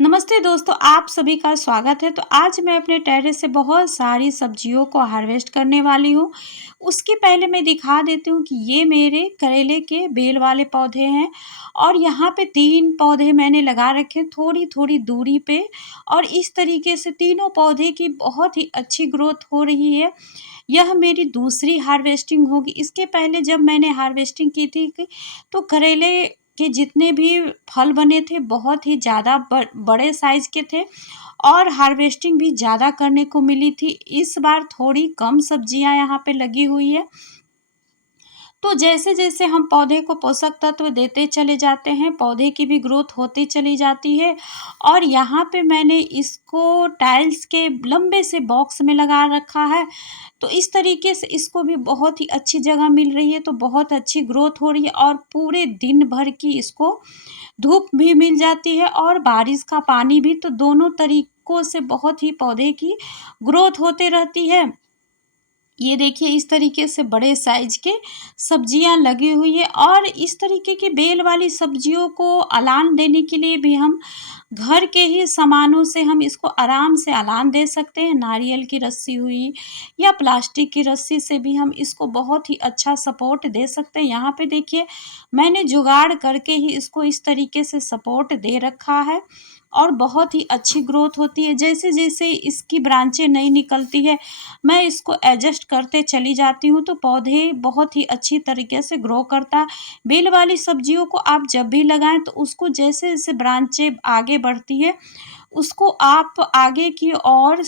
नमस्ते दोस्तों, आप सभी का स्वागत है। तो आज मैं अपने टेरेस से बहुत सारी सब्जियों को हार्वेस्ट करने वाली हूँ। उसके पहले मैं दिखा देती हूँ कि ये मेरे करेले के बेल वाले पौधे हैं और यहाँ पे 3 पौधे मैंने लगा रखे हैं थोड़ी-थोड़ी दूरी पे और इस तरीके से तीनों पौधे की बहुत ही अच्छी ग्रोथ हो रही है। यह मेरी दूसरी हार्वेस्टिंग होगी। इसके पहले जब मैंने हार्वेस्टिंग की थी तो करेले के जितने भी फल बने थे बहुत ही ज़्यादा बड़े साइज़ के थे और हार्वेस्टिंग भी ज़्यादा करने को मिली थी। इस बार थोड़ी कम सब्जियां यहाँ पे लगी हुई है। तो जैसे-जैसे हम पौधे को पोषक तत्व देते चले जाते हैं, पौधे की भी ग्रोथ होती चली जाती है। और यहाँ पे मैंने इसको टाइल्स के लंबे से बॉक्स में लगा रखा है। तो इस तरीके से इसको भी बहुत ही अच्छी जगह मिल रही है, तो बहुत अच्छी ग्रोथ हो रही है और पूरे दिन भर की इसको धूप भी मिल जाती है और बारिश का पानी भी, तो दोनों तरीकों से बहुत ही पौधे की ग्रोथ होते रहती है। ये देखिए इस तरीके से बड़े साइज के सब्जियां लगी हुई है और इस तरीके की बेल वाली सब्जियों को अलान देने के लिए भी हम घर के ही सामानों से हम इसको आराम से अलान दे सकते हैं। नारियल की रस्सी हुई या प्लास्टिक की रस्सी से भी हम इसको बहुत ही अच्छा सपोर्ट दे सकते हैं। यहाँ पे देखिए मैंने जुगाड़ करके ही इसको इस तरीके से सपोर्ट दे रखा है और बहुत ही अच्छी ग्रोथ होती है। जैसे-जैसे इसकी ब्रांचें नई निकलती है, मैं इसको एडजस्ट करते चली जाती हूँ, तो पौधे बहुत ही अच्छी तरीके से ग्रो करता है। बेल वाली सब्जियों को आप जब भी लगाएँ तो उसको जैसे-जैसे ब्रांचें आगे बढ़ती है, उसको आप आगे की ओर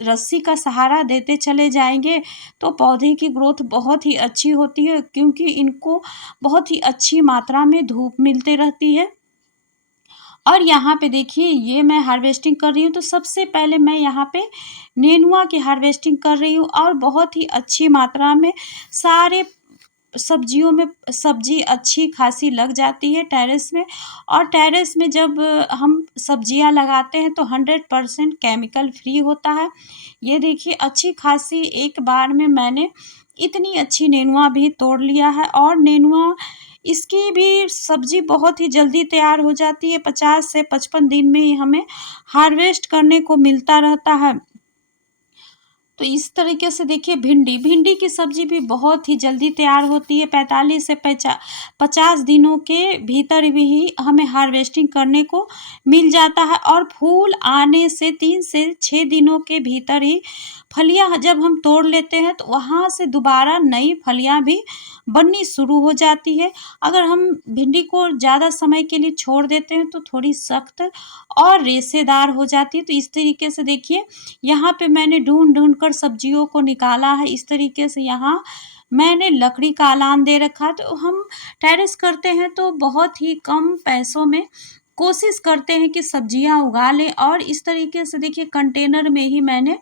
रस्सी का सहारा देते चले जाएँगे, तो पौधे की ग्रोथ बहुत ही अच्छी होती है क्योंकि इनको बहुत ही अच्छी मात्रा में धूप मिलते रहती है। और यहाँ पे देखिए ये मैं हार्वेस्टिंग कर रही हूँ, तो सबसे पहले मैं यहाँ पे नेनुआ की हार्वेस्टिंग कर रही हूँ और बहुत ही अच्छी मात्रा में सारे सब्जियों में सब्जी अच्छी खासी लग जाती है टेरेस में। और टेरेस में जब हम सब्जियां लगाते हैं तो 100% केमिकल फ्री होता है। ये देखिए अच्छी खासी एक बार में मैंने इतनी अच्छी नेनुआ भी तोड़ लिया है और नेनुआ इसकी भी सब्जी बहुत ही जल्दी तैयार हो जाती है। 50 से 55 दिन में ही हमें हार्वेस्ट करने को मिलता रहता है। तो इस तरीके से देखिए भिंडी की सब्जी भी बहुत ही जल्दी तैयार होती है। 45 से 50 दिनों के भीतर भी ही हमें हार्वेस्टिंग करने को मिल जाता है और फूल आने से 3 से 6 दिनों के भीतर ही फलियां जब हम तोड़ लेते हैं तो वहां से दोबारा नई फलियां भी बननी शुरू हो जाती है। अगर हम भिंडी को ज़्यादा समय के लिए छोड़ देते हैं तो थोड़ी सख्त और रेशेदार हो जाती है। तो इस तरीके से देखिए यहाँ पे मैंने ढूंढ कर सब्जियों को निकाला है। इस तरीके से यहाँ मैंने लकड़ी का अलान दे रखा है। तो हम टेरेस करते हैं तो बहुत ही कम पैसों में कोशिश करते हैं कि सब्जियां उगा लें और इस तरीके से देखिए कंटेनर में ही मैंने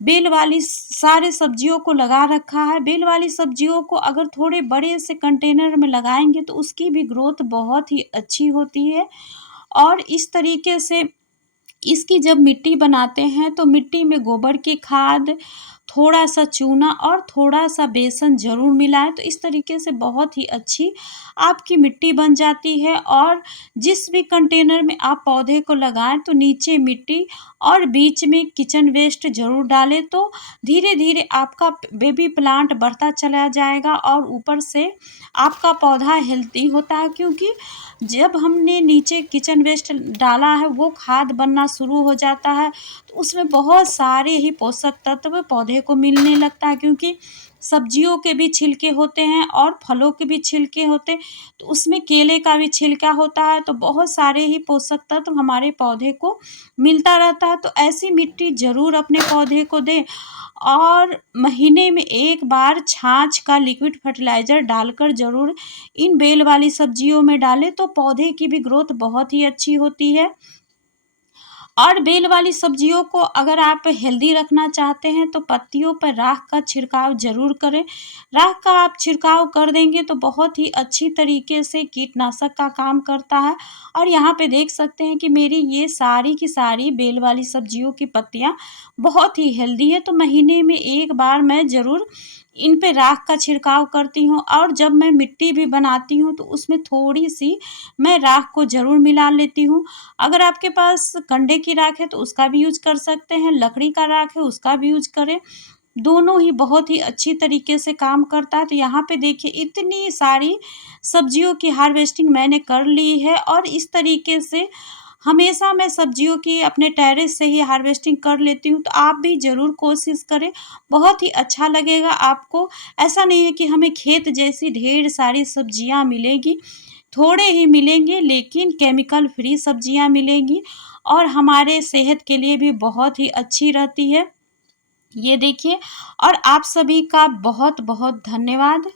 बेल वाली सारे सब्जियों को लगा रखा है। बेल वाली सब्जियों को अगर थोड़े बड़े से कंटेनर में लगाएंगे तो उसकी भी ग्रोथ बहुत ही अच्छी होती है। और इस तरीके से इसकी जब मिट्टी बनाते हैं तो मिट्टी में गोबर की खाद, थोड़ा-सा चूना और थोड़ा-सा बेसन ज़रूर मिलाएँ, तो इस तरीके से बहुत ही अच्छी आपकी मिट्टी बन जाती है। और जिस भी कंटेनर में आप पौधे को लगाएँ तो नीचे मिट्टी और बीच में किचन वेस्ट ज़रूर डालें, तो धीरे-धीरे आपका बेबी प्लांट बढ़ता चला जाएगा और ऊपर से आपका पौधा हेल्दी होता है क्योंकि जब हमने नीचे किचन वेस्ट डाला है वो खाद बनना शुरू हो जाता है, तो उसमें बहुत सारे ही पोषक तत्व पौधे को मिलने लगता है क्योंकि सब्जियों के भी छिलके होते हैं और फलों के भी छिलके होते हैं, तो उसमें केले का भी छिलका होता है, तो बहुत सारे ही पोषक तत्व हमारे पौधे को मिलता रहता है। तो ऐसी मिट्टी ज़रूर अपने पौधे को दें और महीने में एक बार छाछ का लिक्विड फर्टिलाइज़र डालकर ज़रूर इन बेल वाली सब्जियों में डालें, तो पौधे की भी ग्रोथ बहुत ही अच्छी होती है। और बेल वाली सब्जियों को अगर आप हेल्दी रखना चाहते हैं तो पत्तियों पर राख का छिड़काव ज़रूर करें। राख का आप छिड़काव कर देंगे तो बहुत ही अच्छी तरीके से कीटनाशक का काम करता है। और यहाँ पे देख सकते हैं कि मेरी ये सारी की सारी बेल वाली सब्जियों की पत्तियाँ बहुत ही हेल्दी है, तो महीने में एक बार मैं ज़रूर इन पे राख का छिड़काव करती हूँ और जब मैं मिट्टी भी बनाती हूँ तो उसमें थोड़ी-सी मैं राख को ज़रूर मिला लेती हूँ। अगर आपके पास कंडे की राख है तो उसका भी यूज़ कर सकते हैं, लकड़ी का राख है उसका भी यूज़ करें। दोनों ही बहुत ही अच्छी तरीके से काम करता है। तो यहाँ पे देखिए इतनी सारी सब्जियों की हार्वेस्टिंग मैंने कर ली है और इस तरीके से हमेशा मैं सब्जियों की अपने टेरेस से ही हार्वेस्टिंग कर लेती हूँ। तो आप भी ज़रूर कोशिश करें, बहुत ही अच्छा लगेगा आपको। ऐसा नहीं है कि हमें खेत जैसी ढेर सारी सब्जियाँ मिलेगी, थोड़े ही मिलेंगे लेकिन केमिकल फ्री सब्जियाँ मिलेंगी और हमारे सेहत के लिए भी बहुत ही अच्छी रहती है। ये देखिए और आप सभी का बहुत-बहुत धन्यवाद।